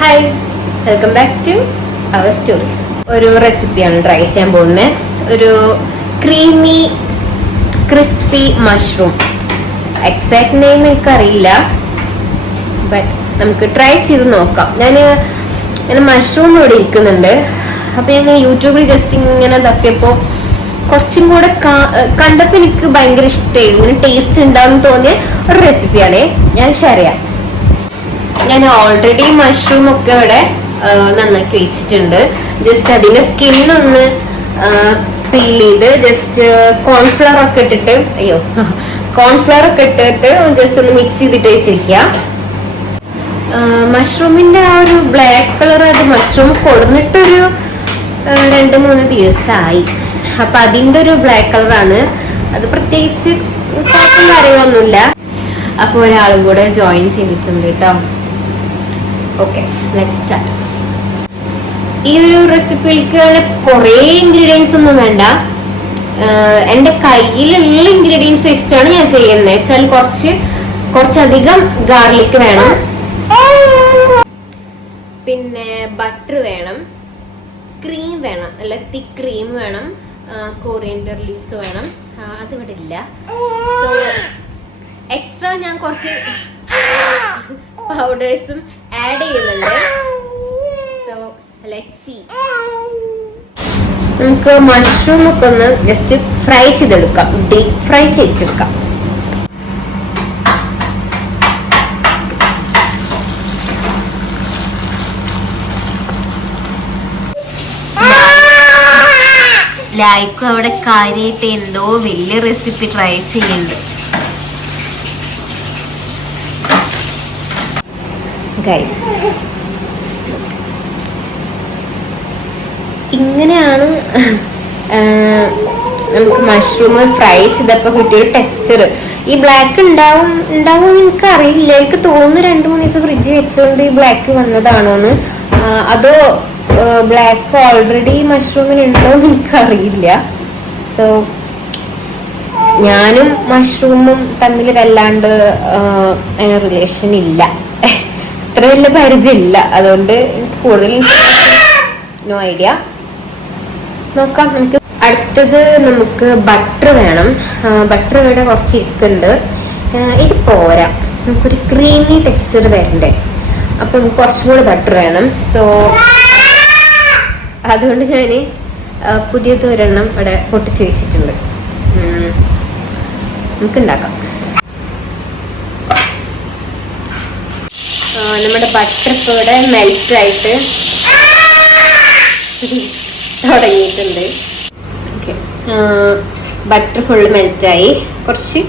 Hi, welcome back to our stories. ഒരു റെസിപ്പിയാണ് try ചെയ്യാൻ പോകുന്നത്. ഒരു creamy crispy mushroom. Exact name എനിക്കറിയില്ല, ബട്ട് നമുക്ക് ട്രൈ ചെയ്ത് നോക്കാം. ഞാൻ മഷ്റൂം ഇവിടെ ഇരിക്കുന്നുണ്ട്. അപ്പം ഞാൻ യൂട്യൂബിൽ ജസ്റ്റ് ഇങ്ങനെ തപ്പിയപ്പോൾ കുറച്ചും കൂടെ കണ്ടപ്പോൾ എനിക്ക് ഭയങ്കര ഇഷ്ടമായി. ഇങ്ങനെ ടേസ്റ്റ് ഉണ്ടാവും തോന്നിയ ഒരു റെസിപ്പിയാണ് ഞാൻ ഷെയർ ചെയ്യാം. ഞാൻ ഓൾറെഡി മഷ്റൂം ഒക്കെ ഇവിടെ നന്നാക്കി വെച്ചിട്ടുണ്ട്. ജസ്റ്റ് അതിന്റെ സ്കിന്നൊന്ന് പീൽ ചെയ്ത് ജസ്റ്റ് കോൺഫ്ലവർ ഒക്കെ ഇട്ടിട്ട് ജസ്റ്റ് ഒന്ന് മിക്സ് ചെയ്തിട്ട് വെച്ചിരിക്കുക. മഷ്റൂമിന്റെ ആ ഒരു ബ്ലാക്ക് കളർ, അത് മഷ്റൂം കൊടുന്നിട്ടൊരു 2-3 ദിവസമായി. അപ്പൊ അതിന്റെ ഒരു ബ്ലാക്ക് കളറാണ് അത്. പ്രത്യേകിച്ച് കുഴപ്പം കാര്യങ്ങളൊന്നുമില്ല. അപ്പൊ ഒരാളും കൂടെ ജോയിൻ ചെയ്തിട്ടുണ്ട് കേട്ടോ. Okay, let's start. ഈ ഒരു റെസിപ്പിയിലേക്ക് കുറേ ഇൻഗ്രീഡിയൻസ് ഒന്നും വേണ്ട. എൻ്റെ കയ്യിലുള്ള ഇൻഗ്രീഡിയൻസ് വെച്ചിട്ടാണ് ഞാൻ ചെയ്യുന്നത്. വെച്ചാൽ കുറച്ചധികം ഗാർലിക് വേണം, പിന്നെ ബട്ടർ വേണം, ക്രീം വേണം, അല്ല തിക്ക് ക്രീം വേണം, കൊറിയൻഡർ ലീവ്സ് വേണം. അതിവിടെ ഇല്ല. സോ എക്സ്ട്രാ ഞാൻ കുറച്ച് പൗഡേഴ്സും ആഡ് ചെയ്യുന്നുണ്ട്. So let's see. നമുക്ക് മഷ്റൂം ഒക്കെ ഒന്ന് ജസ്റ്റ് ഫ്രൈ ചെയ്തെടുക്കാം, ഡീപ് ഫ്രൈ ചെയ്തെടുക്കാം. ലൈക്കും അവിടെ കാര്യമായിട്ട് എന്തോ വലിയ റെസിപ്പി ട്രൈ ചെയ്യുന്നുണ്ട്. ഗൈസ്, ഇങ്ങനെയാണ് നമുക്ക് മഷ്റൂം ഫ്രൈ ചെയ്തപ്പോൾ കിട്ടിയൊരു ടെക്സ്ചർ. ഈ ബ്ലാക്ക് ഉണ്ടാവും എനിക്ക് അറിയില്ല. എനിക്ക് തോന്നുന്നു 2-3 ദിവസം ഫ്രിഡ്ജിൽ വെച്ചുകൊണ്ട് ഈ ബ്ലാക്ക് വന്നതാണോന്ന്. അതോ ബ്ലാക്ക് ഓൾറെഡി മഷ്റൂമിനുണ്ടോ എന്ന് എനിക്കറിയില്ല. സോ ഞാനും മഷ്റൂമും തമ്മിൽ വല്ലാണ്ട് റിലേഷൻ ഇല്ല, അത്ര വലിയ പരിചയമില്ല. അതുകൊണ്ട് എനിക്ക് കൂടുതൽ നോ ഐഡിയ. നോക്കാം. നമുക്ക് അടുത്തത് നമുക്ക് ബട്ടർ വേണം. ബട്ടർ ഇവിടെ കുറച്ച് ഇരിക്കുന്നുണ്ട്. ഇത് പോരാ, നമുക്കൊരു ക്രീമി ടെക്സ്ചർ വരണ്ടേ. അപ്പൊ നമുക്ക് കുറച്ചും കൂടി ബട്ടർ വേണം. സോ അതുകൊണ്ട് ഞാൻ പുതിയത് ഒരെണ്ണം ഇവിടെ പൊട്ടിച്ച് വെച്ചിട്ടുണ്ട്. നമുക്ക് ഉണ്ടാക്കാം. നമ്മുടെ ബട്ടർ ഇപ്പോൾ ഇവിടെ മെൽറ്റ് ആയിട്ട് തുടങ്ങിയിട്ടുണ്ട്. ഓക്കെ, ബട്ടർ ഫുള്ള് മെൽറ്റായി. കുറച്ച്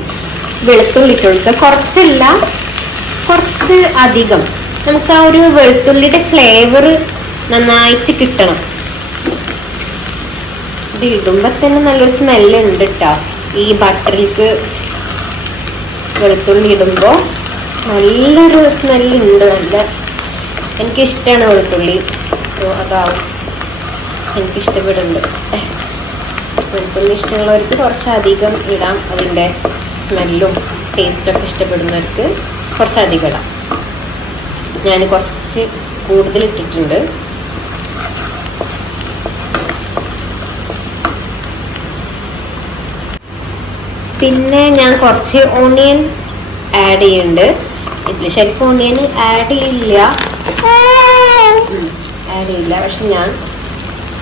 വെളുത്തുള്ളി ഇട്ട് കൊടുക്കുക. കുറച്ചല്ല, കുറച്ച് അധികം. നമുക്ക് ആ ഒരു വെളുത്തുള്ളിയുടെ ഫ്ലേവർ നന്നായിട്ട് കിട്ടണം. ഇത് ഇടുമ്പോൾ തന്നെ നല്ലൊരു സ്മെല്ലുണ്ട് കേട്ടോ. ഈ ബട്ടറിലേക്ക് വെളുത്തുള്ളി ഇടുമ്പോൾ നല്ലൊരു സ്മെല്ലുണ്ട്. എനിക്കിഷ്ടമാണ് വെളുത്തുള്ളി. സോ അതാവും എനിക്കിഷ്ടപ്പെടുന്നുണ്ട്. വെളുത്തുള്ളി ഇഷ്ടമുള്ളവർക്ക് കുറച്ചധികം ഇടാം. അതിൻ്റെ സ്മെല്ലും ടേസ്റ്റൊക്കെ ഇഷ്ടപ്പെടുന്നവർക്ക് കുറച്ചധികം ഇടാം. ഞാൻ കുറച്ച് കൂടുതൽ ഇട്ടിട്ടുണ്ട്. പിന്നെ ഞാൻ കുറച്ച് ഓണിയൻ ആഡ് ചെയ്യുന്നുണ്ട്. ഇതിൽ ശരിക്കും ഓണിയൻ ആഡ് ചെയ്യില്ല, പക്ഷെ ഞാൻ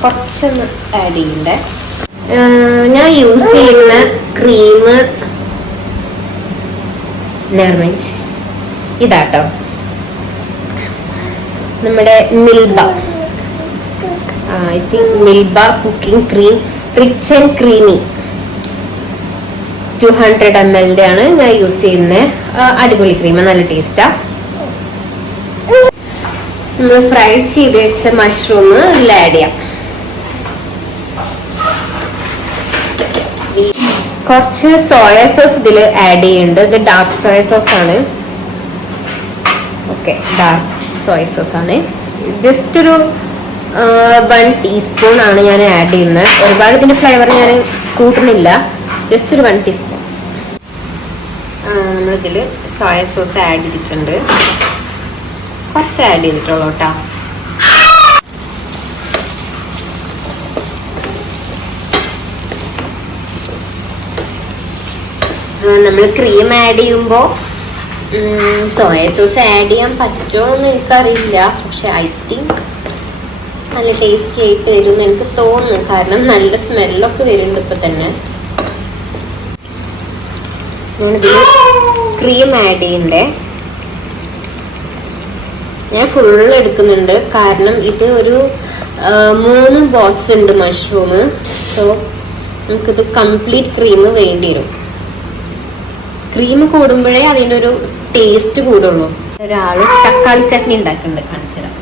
കുറച്ചൊന്ന് ആഡ് ചെയ്യണ്ടേ. ഞാൻ യൂസ് ചെയ്യുന്ന ക്രീം ഇതാട്ടോ, നമ്മുടെ Milma. I think Milma cooking cream rich and creamy 200 ml ആണ് ഞാൻ യൂസ് ചെയ്യുന്നത്. അടിപൊളി ക്രീം, നല്ല ടേസ്റ്റാ. നമ്മൾ ഫ്രൈ ചെയ്ത് വെച്ച മഷ്റൂം ഇതിൽ ആഡ് ചെയ്യാം. കുറച്ച് സോയ സോസ് ഇതിൽ ആഡ് ചെയ്യുന്നുണ്ട്. ഇത് ഡാർക്ക് സോയ സോസ് ആണ്. ഓക്കെ, ഡാർക്ക് സോയ സോസ് ആണ്. ജസ്റ്റ് ഒരു 1 ടീസ്പൂൺ ആണ് ഞാൻ ആഡ് ചെയ്യുന്നത്. ഒരുപാട് ഇതിന്റെ ഫ്ലേവർ ഞാൻ കൂട്ടുന്നില്ല. ജസ്റ്റ് ഒരു 1 ടീസ്പൂൺ നമ്മളിതിൽ സോയ സോസ് ആഡ് ചെയ്തിട്ടുണ്ട്. കുറച്ച് ആഡ് ചെയ്തിട്ടുള്ളൂ കേട്ടോ. നമ്മൾ ക്രീം ആഡ് ചെയ്യുമ്പോൾ സോയ സോസ് ആഡ് ചെയ്യാൻ പറ്റുമോ എന്ന് എനിക്കറിയില്ല. പക്ഷെ ഐ തിങ്ക് നല്ല ടേസ്റ്റി ആയിട്ട് വരും എന്ന് എനിക്ക് തോന്നുന്നു. കാരണം നല്ല സ്മെല്ലൊക്കെ വരുന്നുണ്ട് ഇപ്പം തന്നെ. ഞാനിതിൽ ക്രീം ആഡ് ചെയ്യണ്ടേ. ഞാൻ ഫുള്ള് എടുക്കുന്നുണ്ട് കാരണം ഇത് ഒരു 3 ബോക്സ് ഉണ്ട് മഷ്റൂം. സോ നമുക്കിത് കംപ്ലീറ്റ് ക്രീം വേണ്ടി വരും. ക്രീം കൂടുമ്പോഴേ അതിൻ്റെ ഒരു ടേസ്റ്റ് കൂടുള്ളൂ. ഒരാള് തക്കാളി ചട്നി ഉണ്ടാക്കുന്നുണ്ട്, കാണിച്ചുതരാം.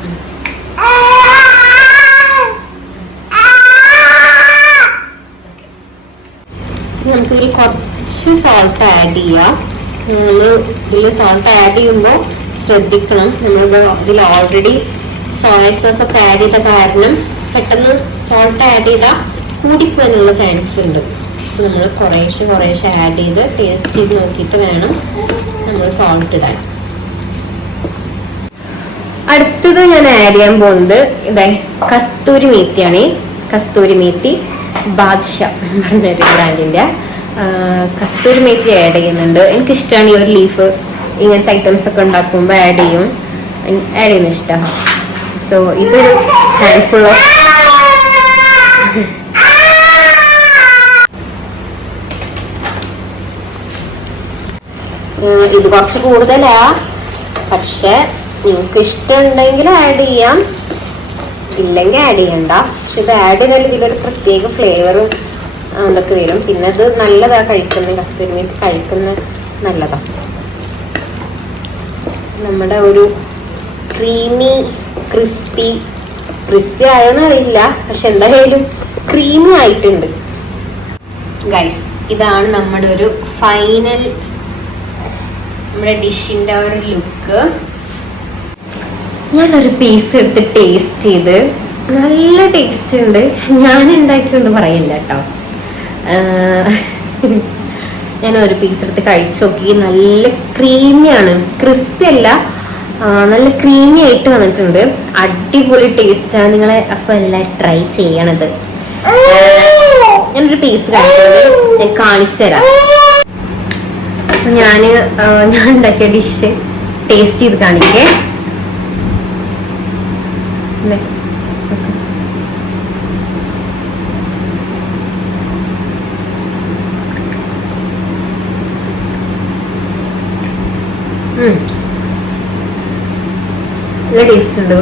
നമുക്കിതിൽ കുറച്ച് സോൾട്ട് ആഡ് ചെയ്യാം. നമ്മൾ ഇതിൽ സോൾട്ട് ആഡ് ചെയ്യുമ്പോൾ ശ്രദ്ധിക്കണം. നമ്മൾ ഇതിൽ ഓൾറെഡി സോയ സോസ് ഒക്കെ ആഡ് ചെയ്ത കാരണം പെട്ടെന്ന് സോൾട്ട് ആഡ് ചെയ്താൽ കൂടിപ്പോകാനുള്ള ചാൻസ് ഉണ്ട്. സോ നമ്മൾ കുറേശ്ശെ ആഡ് ചെയ്ത് ടേസ്റ്റ് ചെയ്ത് നോക്കിയിട്ട് വേണം നമ്മൾ സോൾട്ട് ഇടാൻ. അടുത്തത് ഞാൻ ആഡ് ചെയ്യാൻ പോകുന്നത് ഇതേ കസ്തൂരി മേത്തിയാണ്. കസ്തൂരി മേത്തി ബാദ്ഷാ പറഞ്ഞൊരു ബ്രാൻഡിൻ്റെ കസ്തൂരി മേത്തി ആഡ് ചെയ്യുന്നുണ്ട്. എനിക്കിഷ്ടമാണ് ഈ ഒരു ലീഫ്. ഇങ്ങനത്തെ ഐറ്റംസ് ഒക്കെ ഉണ്ടാക്കുമ്പോൾ ആഡ് ചെയ്യുന്ന ഇഷ്ടമാണ്. സോ ഇതൊരു ഹാൻഡ്ഫുൾ ഓഫ് ഇത് കുറച്ച് കൂടുതലാ. പക്ഷെ നിങ്ങൾക്ക് ഇഷ്ടമുണ്ടെങ്കിൽ ആഡ് ചെയ്യാം, ഇല്ലെങ്കിൽ ആഡ് ചെയ്യണ്ട. പക്ഷെ ഇത് ആഡ് ചെയ്താൽ ഇതിലൊരു പ്രത്യേക ഫ്ലേവർ അതൊക്കെ വരും. പിന്നെ അത് നല്ലതാ കഴിക്കുന്നത്, കസ്തൂരി മേത്തി കഴിക്കുന്നത് നല്ലതാ. നമ്മുടെ ഒരു ക്രിസ്പി ആയോന്ന് അറിയില്ല, പക്ഷെ എന്തായാലും ക്രീമും ആയിട്ടുണ്ട്. ഗൈസ്, ഇതാണ് നമ്മുടെ ഒരു ഫൈനൽ നമ്മുടെ ഡിഷിൻ്റെ ഒരു ലുക്ക്. ഞാനൊരു പീസ് എടുത്ത് ടേസ്റ്റ് ചെയ്ത് നല്ല ടേസ്റ്റ് ഉണ്ട്. ഞാൻ ഉണ്ടാക്കിക്കൊണ്ട് പറയില്ല കേട്ടോ. ഞാൻ ഒരു പീസ് എടുത്ത് കഴിച്ചു നോക്കി. നല്ല ക്രീമിയാണ്, ക്രിസ്പി അല്ല, നല്ല ക്രീമി ആയിട്ട് വന്നിട്ടുണ്ട്. അടിപൊളി ടേസ്റ്റാണ്. നിങ്ങളെ അപ്പം എല്ലാം ട്രൈ ചെയ്യണത്. ഞാനൊരു പീസ് കഴിച്ചത് ഞാൻ കാണിച്ചു തരാം. ഞാൻ ഉണ്ടാക്കിയ ഡിഷ് ടേസ്റ്റ് ചെയ്ത് കാണിക്കേ. നല്ല ടേസ്റ്റ് ഉണ്ട്.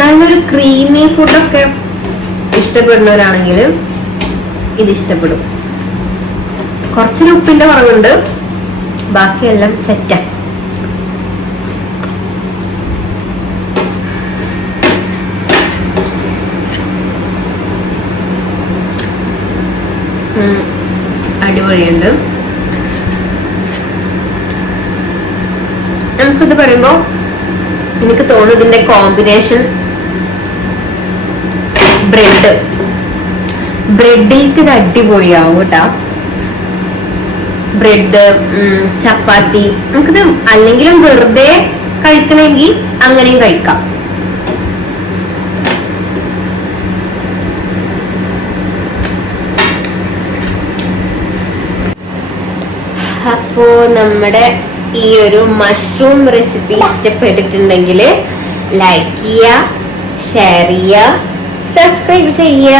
നല്ലൊരു ക്രീമി ഫുഡൊക്കെ ഇഷ്ടപ്പെടുന്നവരാണെങ്കിൽ ഇത് ഇഷ്ടപ്പെടും. കുറച്ചൊരു ഉപ്പിന്റെ കുറവുണ്ട്, ബാക്കിയെല്ലാം സെറ്റാ. അടിപൊളിയുണ്ട്. നമുക്കിത് പറയുമ്പോ എനിക്ക് തോന്നുന്നു ഇതിന്റെ കോമ്പിനേഷൻ ബ്രെഡിലേക്ക് ഇത് അടിപൊളിയാവും കേട്ടാ. ബ്രെഡ്, ചപ്പാത്തി, നമുക്കിത് അല്ലെങ്കിലും വെറുതെ കഴിക്കണമെങ്കിൽ അങ്ങനെയും കഴിക്കാം. അപ്പോ നമ്മുടെ ഈ ഒരു മഷ്റൂം റെസിപ്പി ഇഷ്ടപ്പെട്ടിട്ടുണ്ടെങ്കിൽ ലൈക്ക് ചെയ്യുക, ഷെയർ ചെയ്യുക, സബ്സ്ക്രൈബ് ചെയ്യുക.